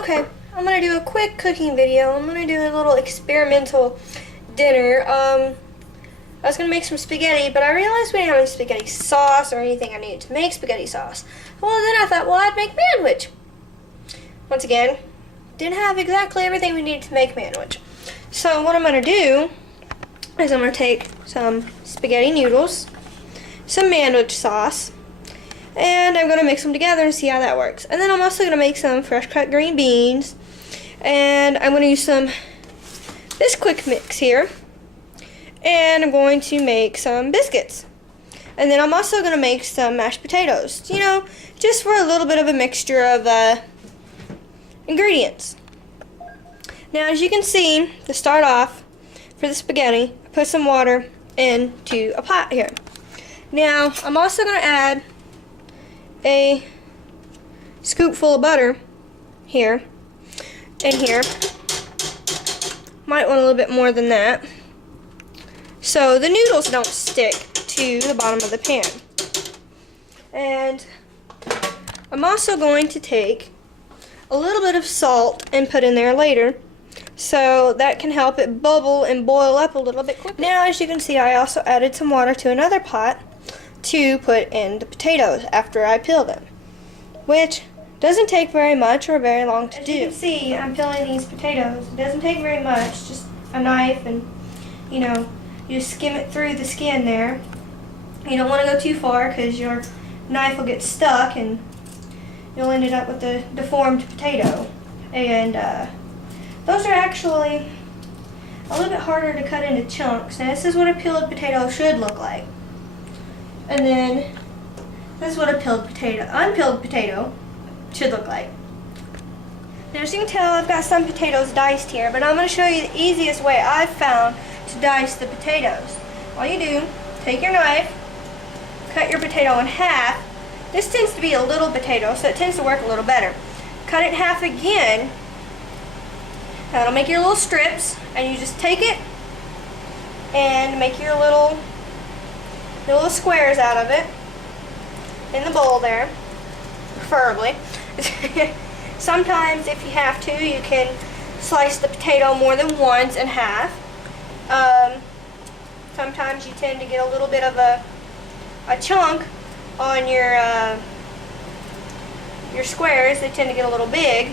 Okay, I'm gonna do a quick cooking video. I'm gonna do a little experimental dinner. I was gonna make some spaghetti, but I realized we didn't have any spaghetti sauce or anything I needed to make spaghetti sauce. Well, then I thought, well, I'd make manwich. Once again, didn't have exactly everything we needed to make manwich. So what I'm gonna do is I'm gonna take some spaghetti noodles, some manwich sauce, and I'm going to mix them together and see how that works. And then I'm also going to make some fresh cut green beans, and I'm going to use this quick mix here, and I'm going to make some biscuits. And then I'm also going to make some mashed potatoes, you know, just for a little bit of a mixture of ingredients. Now, as you can see, to start off, for the spaghetti, I put some water into a pot here. Now, I'm also going to add a scoop full of butter here and here. Might want a little bit more than that, so the noodles don't stick to the bottom of the pan. And I'm also going to take a little bit of salt and put in there later, so that can help it bubble and boil up a little bit quicker. Now, as you can see, I also added some water to another pot to put in the potatoes after I peel them, which doesn't take very much or very long to do. As you can see, I'm peeling these potatoes. It doesn't take very much, just a knife, and you know, you just skim it through the skin there. You don't want to go too far because your knife will get stuck and you'll end up with a deformed potato. And those are actually a little bit harder to cut into chunks. Now, this is what a peeled potato should look like. And then this is what a unpeeled potato should look like. Now, as you can tell, I've got some potatoes diced here, but I'm going to show you the easiest way I've found to dice the potatoes. All you do, take your knife, cut your potato in half. This tends to be a little potato, so it tends to work a little better. Cut it in half again. That'll make your little strips, and you just take it and make your little squares out of it in the bowl there, preferably. Sometimes, if you have to, you can slice the potato more than once in half. Sometimes you tend to get a little bit of a chunk on your squares. They tend to get a little big,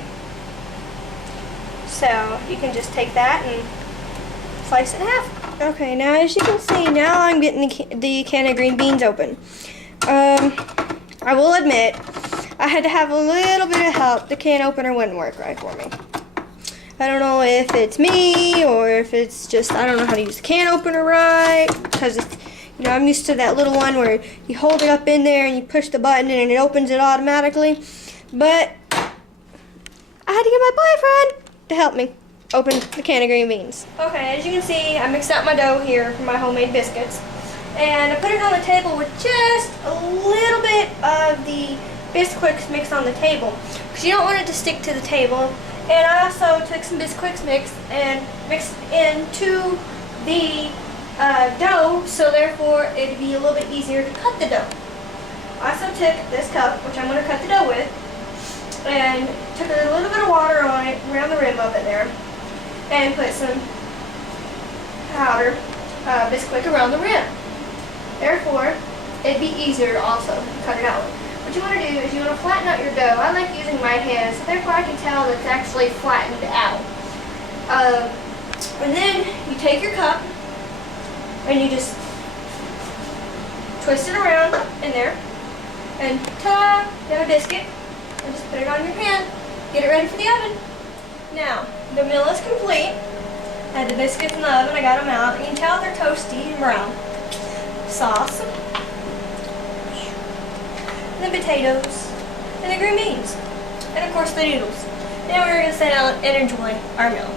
so you can just take that and slice it in half. Okay, now as you can see, now I'm getting the can of green beans open. I will admit, I had to have a little bit of help. The can opener wouldn't work right for me. I don't know if it's me or if it's just I don't know how to use the can opener right, because it's, you know, I'm used to that little one where you hold it up in there and you push the button and it opens it automatically. But I had to get my boyfriend to help me open the can of green beans. Okay, as you can see, I mixed out my dough here for my homemade biscuits, and I put it on the table with just a little bit of the Bisquick mix on the table, because you don't want it to stick to the table. And I also took some Bisquick mix and mixed into the dough, so therefore it'd be a little bit easier to cut the dough. I also took this cup, which I'm going to cut the dough with, and took a little bit of water on it around the rim of it there, and put some powder Bisquick around the rim. Therefore, it'd be easier to also cut it out. What you want to do is you want to flatten out your dough. I like using my hands, so therefore I can tell that it's actually flattened out. And then you take your cup and you just twist it around in there, and ta-da! You have a biscuit. And just put it on your pan. Get it ready for the oven. Now, the meal is complete. I had the biscuits in the oven. I got them out. You can tell they're toasty and brown. Sauce, and the potatoes, and the green beans, and of course the noodles. Now we're going to sit down and enjoy our meal.